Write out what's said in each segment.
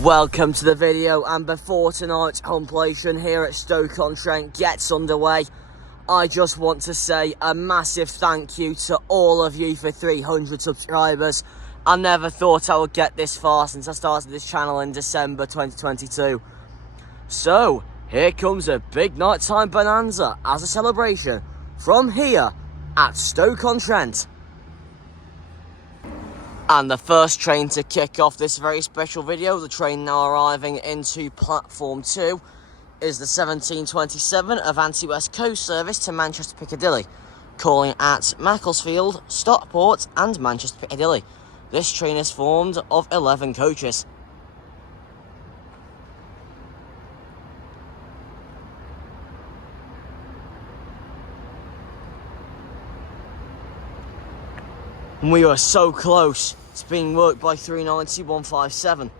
Welcome to the video, and before tonight's completion here at Stoke-on-Trent gets underway, I just want to say a massive thank you to all of you for 300 subscribers. I never thought I would get this far since I started this channel in December 2022. So, here comes a big nighttime bonanza as a celebration from here at Stoke-on-Trent. And the first train to kick off this very special video, the train now arriving into platform 2, is the 1727 Avanti West Coast service to Manchester Piccadilly, calling at Macclesfield, Stockport and Manchester Piccadilly. This train is formed of 11 coaches. And we are so close. It's being worked by 390-157.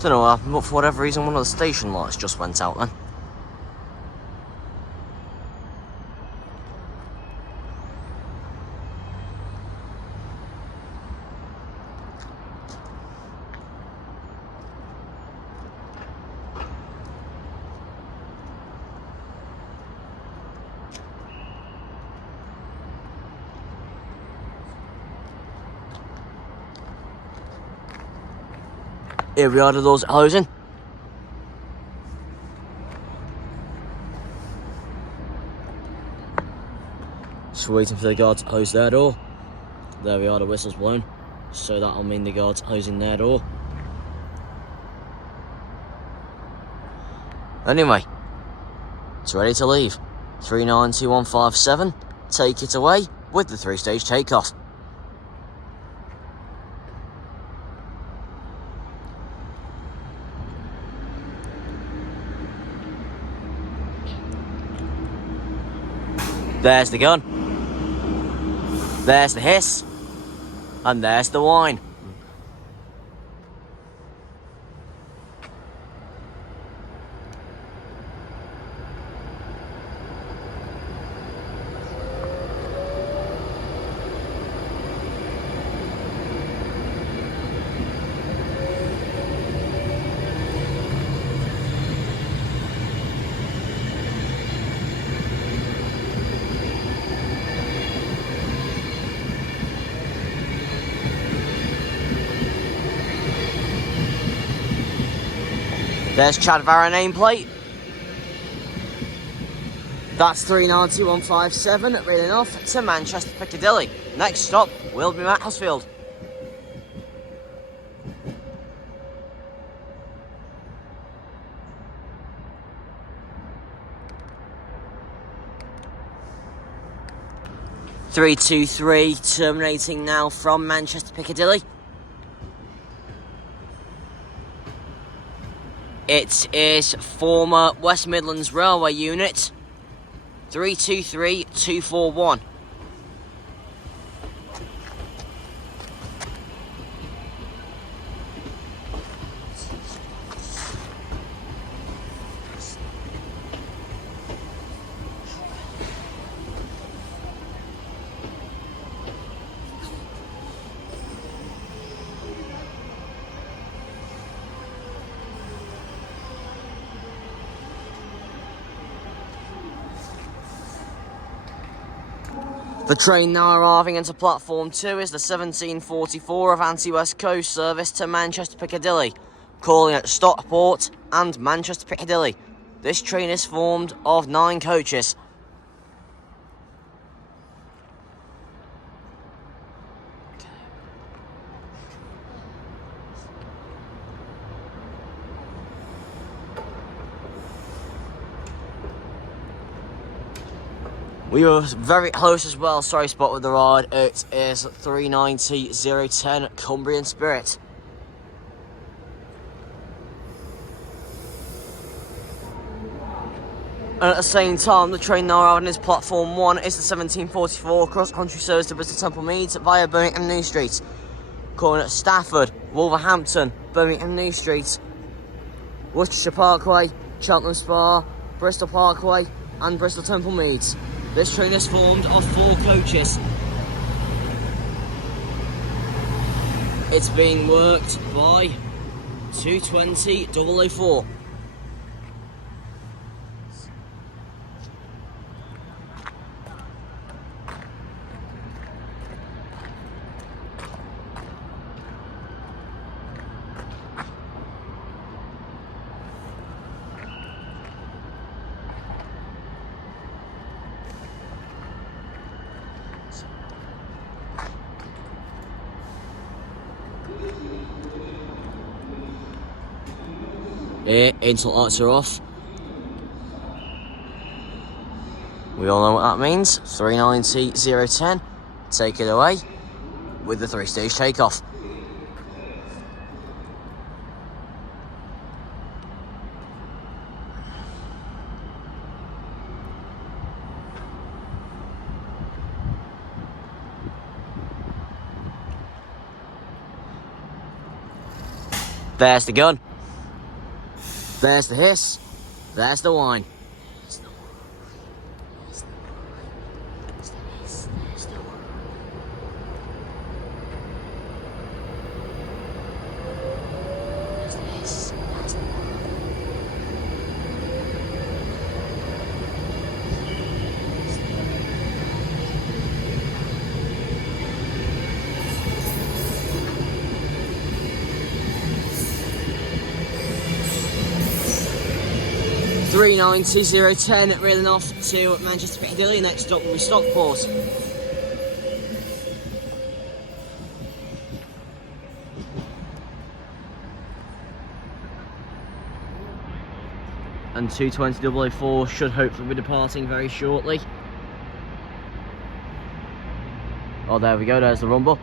Don't know what happened, but for whatever reason one of the station lights just went out then. Here we are, the doors closing. Just waiting for the guard to close their door. There we are, the whistle's blown. So that'll mean the guard's closing their door. Anyway, it's ready to leave. 390-157, take it away with the 3-stage takeoff. There's the gun, there's the hiss, and there's the whine. There's Chadvara nameplate. That's 390-157, reading off to Manchester Piccadilly. Next stop will be Macclesfield. (323) terminating now from Manchester Piccadilly. It is former West Midlands Railway unit 323-241. The train now arriving into platform 2 is the 1744 Avanti West Coast service to Manchester Piccadilly, calling at Stockport and Manchester Piccadilly. This train is formed of 9 coaches. We were very close as well, sorry spot with the ride. It is 390-010 Cumbrian Spirit. And at the same time, the train now arriving is platform 1 is the 1744 cross-country service to Bristol Temple Meads via Birmingham New Street, calling at Stafford, Wolverhampton, Birmingham New Street, Worcestershire Parkway, Cheltenham Spa, Bristol Parkway and Bristol Temple Meads. This train is formed of 4 coaches. It's being worked by 220-004. Here, instant lights are off. We all know what that means. 390-010. Take it away with the 3-stage takeoff. There's the gun. There's the hiss. There's the whine. Three 90-010 reeling off to Manchester Piccadilly. Next stop will be Stockport. And 220-004 should hopefully be departing very shortly. Oh, there we go, there's the rumble.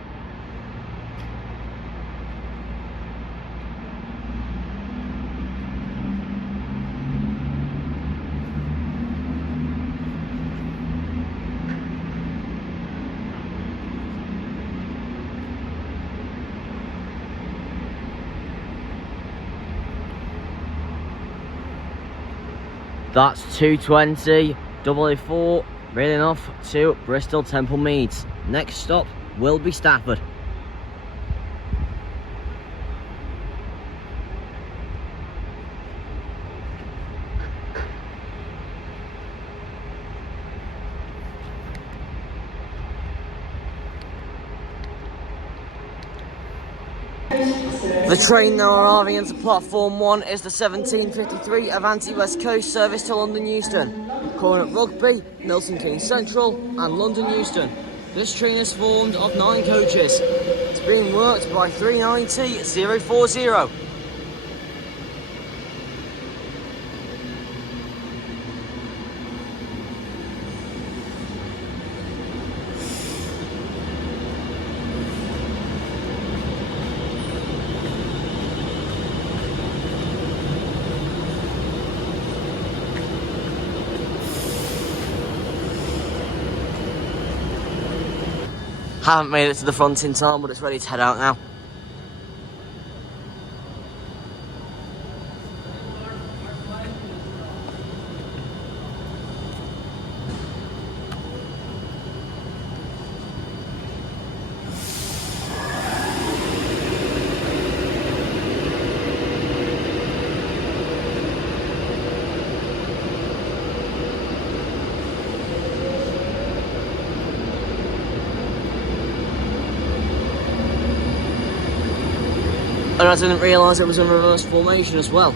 That's 220-004 reeling off to Bristol Temple Meads. Next stop will be Stafford. The train now arriving into platform 1 is the 1753 Avanti West Coast service to London Euston, calling at Rugby, Milton Keynes Central and London Euston. This train is formed of 9 coaches. It's being worked by 390-040. Haven't made it to the front in time, but it's ready to head out now. And I didn't realise it was in reverse formation as well.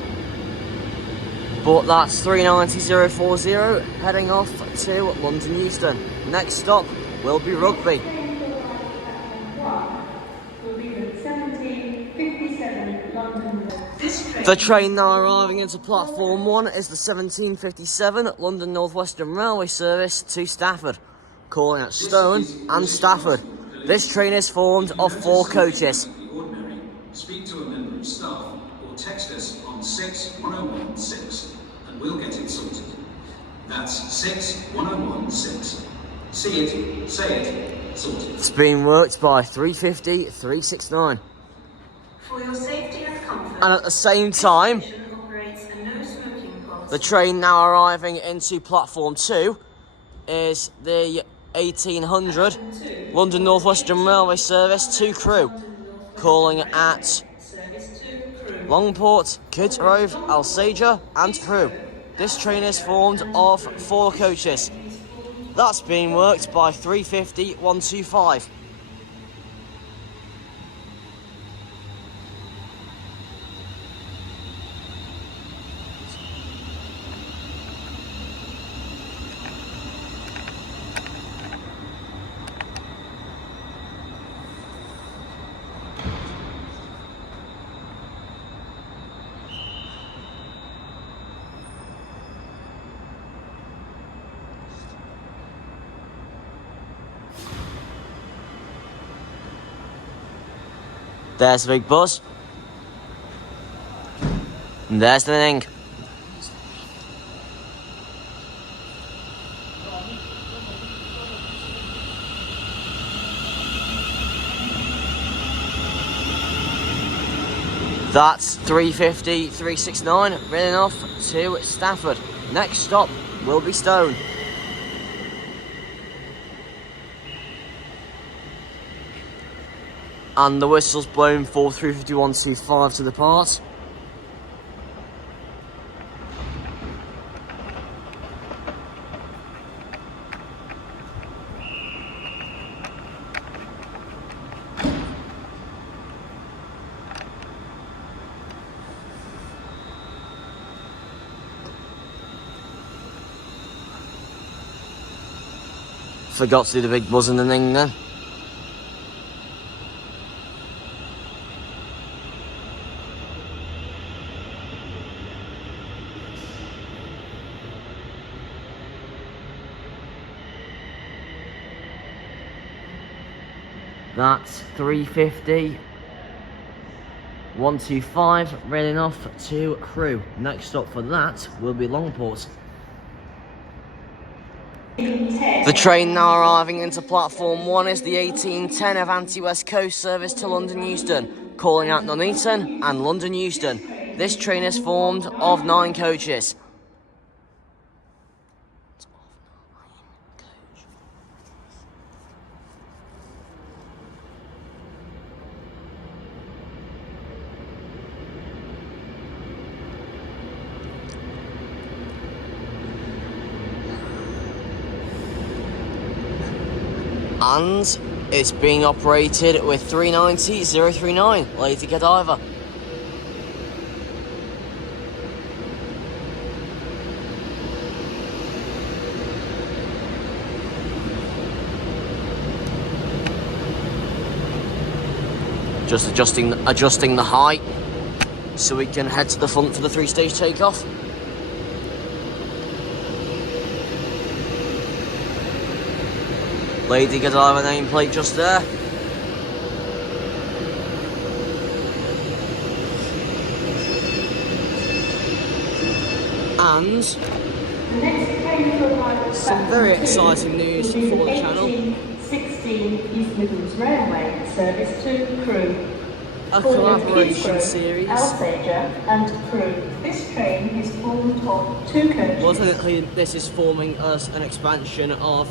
But that's 390,040 heading off to London Euston. Next stop will be rugby. The train now arriving into platform 1 is the 1757 London North Western Railway service to Stafford, calling at Stone and Stafford. This train is formed of 4 coaches. Speak to a member of staff or text us on 61016 and we'll get it sorted. That's 61016. See it, say it, sorted. It's being worked by 350 369. For your safety and comfort, and at the same time, the train now arriving into platform 2 is the 1800 London North Western Railway service to Crewe, calling at Longport, Kidsgrove, Alsager and Crewe. This train is formed of 4 coaches. That's being worked by 350 125. There's the big bus. And there's the thing. That's 350 369 running off to Stafford. Next stop will be Stone. And the whistle's blown for 350 125 to depart. Forgot to do the big buzz and the thing then. That's 350 125 running off to Crewe. Next stop for that will be Longport. The train now arriving into platform 1 is the 1810 Avanti West Coast service to London Euston, calling out Nuneaton and London Euston. This train is formed of 9 coaches. And it's being operated with 390,039. Lady Godiva. Just adjusting the height so we can head to the front for the 3-stage takeoff. Lady Godiva nameplate just there. And some very exciting news for the channel. 16 East Midlands Railway service to Crewe. A collaboration series. Alsager and Crewe. This train is formed of 2 coaches. Well, technically, this is forming us an expansion of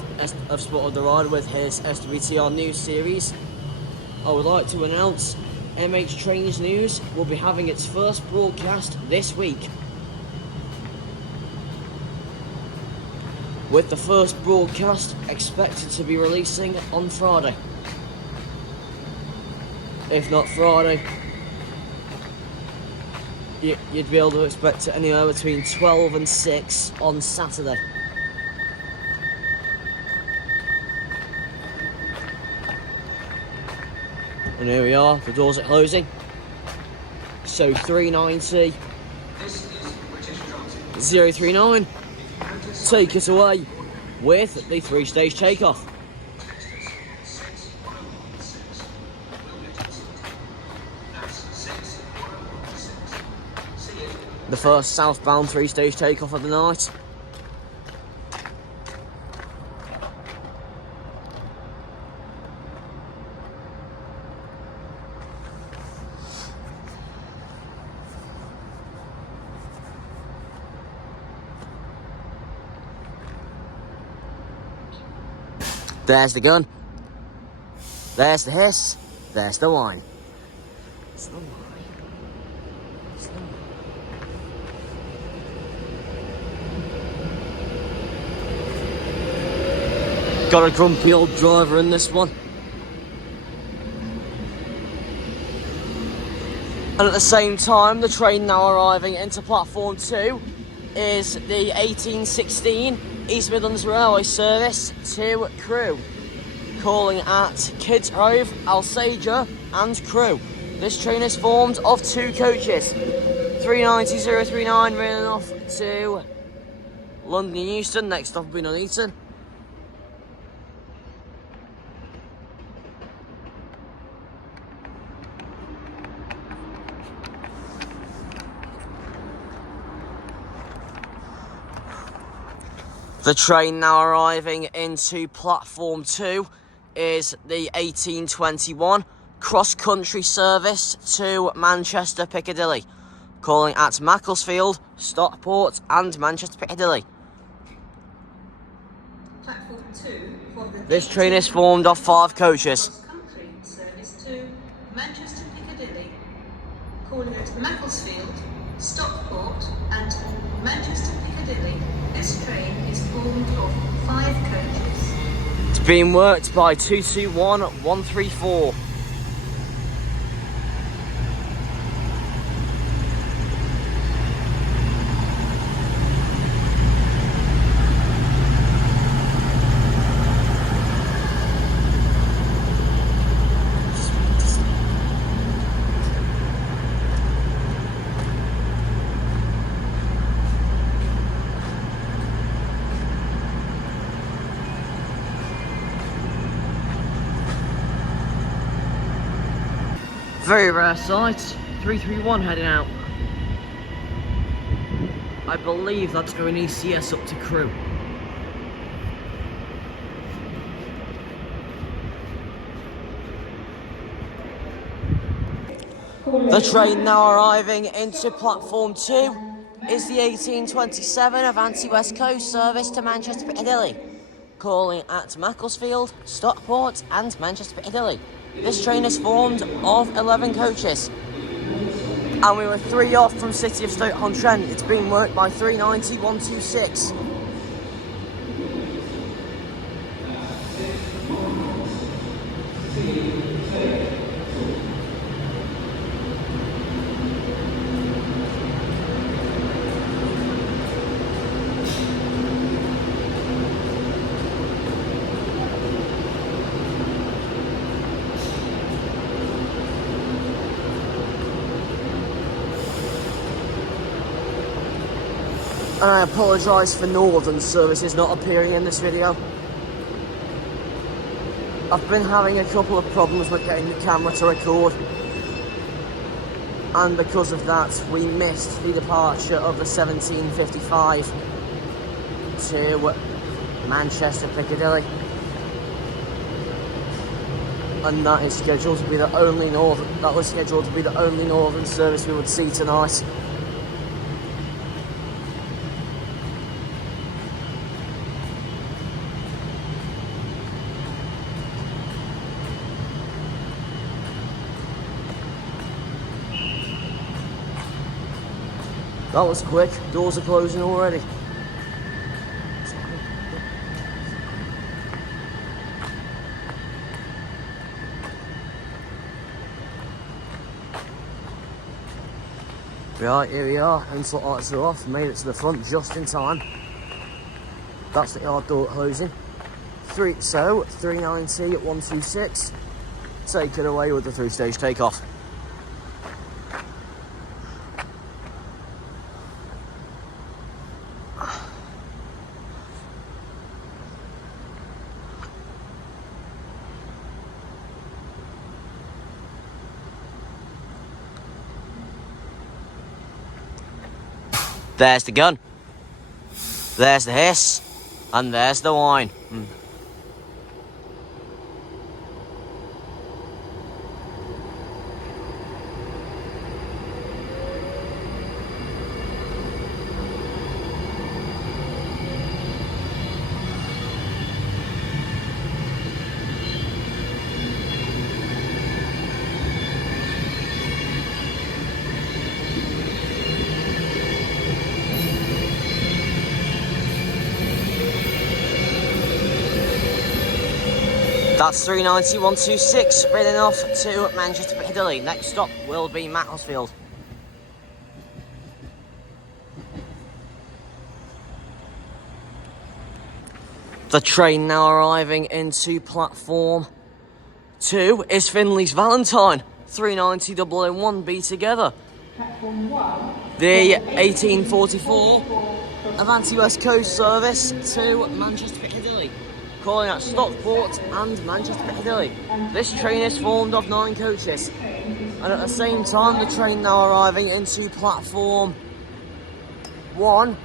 Spot of the Ride with his SWTR News series. I would like to announce MH Trains News will be having its first broadcast this week, with the first broadcast expected to be releasing on Friday. If not Friday, you'd be able to expect it anywhere between 12 and 6 on Saturday. And here we are, the doors are closing. So 390 This is British Transit. 039. Take us away with the 3-stage takeoff. Text us 61016. We'll get it sorted. That's 61016. See you. The first southbound 3-stage takeoff of the night. There's the gun. There's the hiss. There's the whine. It's the whine. It's the whine. Got a grumpy old driver in this one. And at the same time, the train now arriving into platform 2 is the 1816 East Midlands Railway service to Crewe, calling at Kids Grove, Alsager and Crewe. This train is formed of 2 coaches, 390-039 railing off to London Euston, next stop will be Nuneaton. The train now arriving into platform 2 is the 1821 cross-country service to Manchester Piccadilly, calling at Macclesfield, Stockport and Manchester Piccadilly. Platform 2 for the This train is formed of 5 coaches. cross-country service to Manchester Piccadilly, calling at Macclesfield, Stockport and Manchester Piccadilly. This train is formed of 5 coaches. It's being worked by 221134. Very rare sight. 331 heading out. I believe that's going ECS up to Crewe. The train now arriving into platform 2 is the 1827 Avanti West Coast service to Manchester Piccadilly, calling at Macclesfield, Stockport and Manchester Piccadilly. This train is formed of 11 coaches. And we were 3 off from City of Stoke-on-Trent. It's being worked by 390-126. And I apologise for Northern services not appearing in this video. I've been having a couple of problems with getting the camera to record. And because of that, we missed the departure of the 1755 to Manchester Piccadilly. And that is scheduled to be the only northern service we would see tonight. That was quick. Doors are closing already. Right, here we are. Insult lights are off. Made it to the front just in time. That's the yard door closing. 390 at 126. Take it away with the 3-stage takeoff. There's the gun, there's the hiss, and there's the whine. That's 390 126, reading off to Manchester Piccadilly. Next stop will be Macclesfield. The train now arriving into platform 2 is Finley's Valentine. 390 001, be together. The 1844 Avanti West Coast service to Manchester Piccadilly, calling at Stockport and Manchester Piccadilly. This train is formed of 9 coaches, and at the same time the train now arriving into platform 1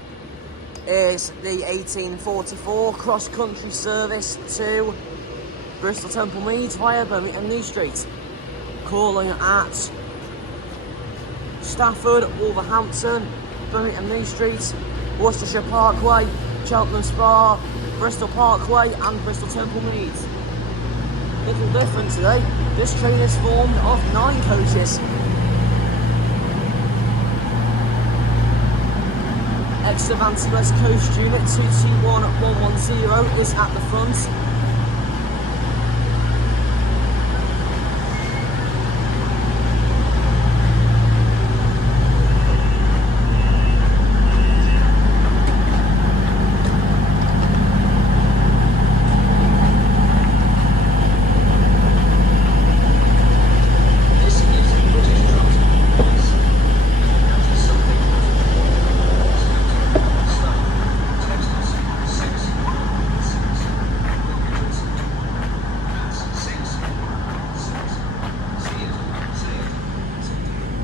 is the 1844 cross-country service to Bristol Temple Meads via Birmingham New Street, calling at Stafford, Wolverhampton, Birmingham New Street, Worcestershire Parkway, Cheltenham Spa, Bristol Parkway and Bristol Temple Meads. Little different today, this train is formed of 9 coaches. Ex-Avanti West Coast Unit 221110 is at the front.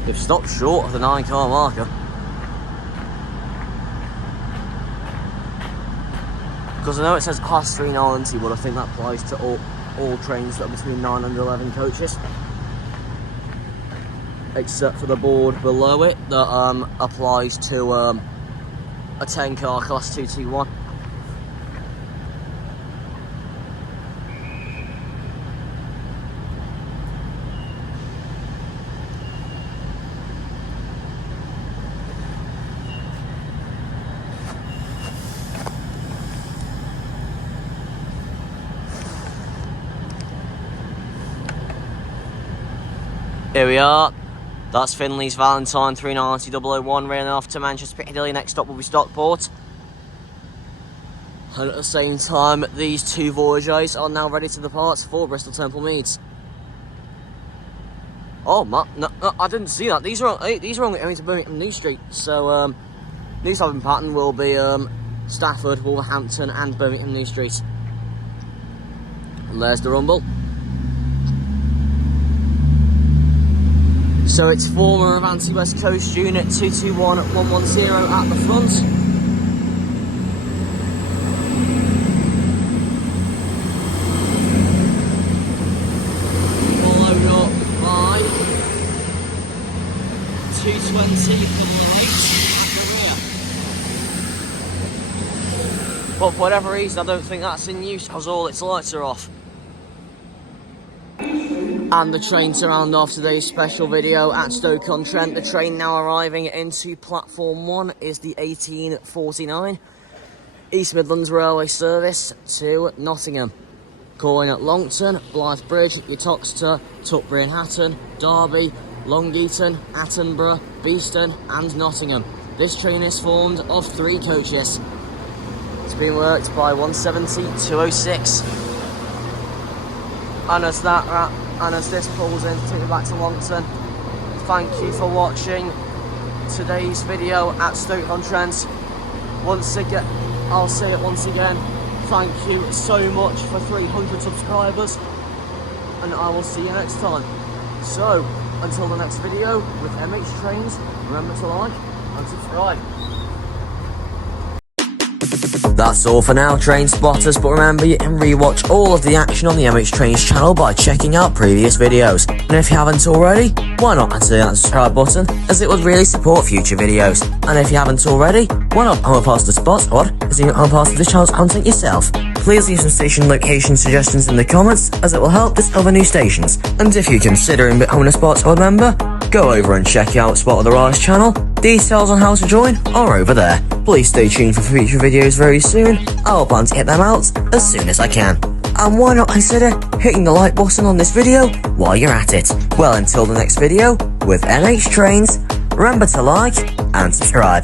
They've stopped short of the 9-car marker. Because I know it says class 390, but I think that applies to all trains that are between 9 and 11 coaches. Except for the board below it that applies to a 10-car class 221. Here we are. That's Finley's Valentine 390 001 running off to Manchester Piccadilly. Next stop will be Stockport. And at the same time, these 2 Voyagers are now ready to depart for Bristol Temple Meads. Oh, no, I didn't see that. These are only going to Birmingham New Street. So, new stopping pattern will be Stafford, Wolverhampton, and Birmingham New Street. And there's the rumble. So it's former Avanti West Coast Unit 221110 at the front. Followed up by 220 at the rear. But for whatever reason, I don't think that's in use because all its lights are off. And the train to round off today's special video at Stoke-on-Trent. The train now arriving into platform 1 is the 1849 East Midlands Railway service to Nottingham, calling at Longton, Blythe Bridge, Uttoxeter, Tutbury and Hatton, Derby, Long Eaton, Attenborough, Beeston and Nottingham. This train is formed of 3 coaches. It's being worked by 170, 206. And as this pulls in, take it back to Longton. Thank you for watching today's video at Stoke-on-Trent. Once again, I'll say it once again, thank you so much for 300 subscribers, and I will see you next time. So, until the next video with MH Trains, remember to like and subscribe. That's all for now, train spotters, but remember you can rewatch all of the action on the MH Trains channel by checking out previous videos. And if you haven't already, why not consider that subscribe button, as it would really support future videos. And if you haven't already, why not come past the spot squad, as you can come past the channel's content yourself. Please leave some station location suggestions in the comments, as it will help discover new stations. And if you're considering becoming a Spot Squad member, go over and check out Spot of the Rise channel. Details on how to join are over there. Please stay tuned for future videos very soon. I will plan to get them out as soon as I can. And why not consider hitting the like button on this video while you're at it. Well, until the next video with MH Trains, remember to like and subscribe.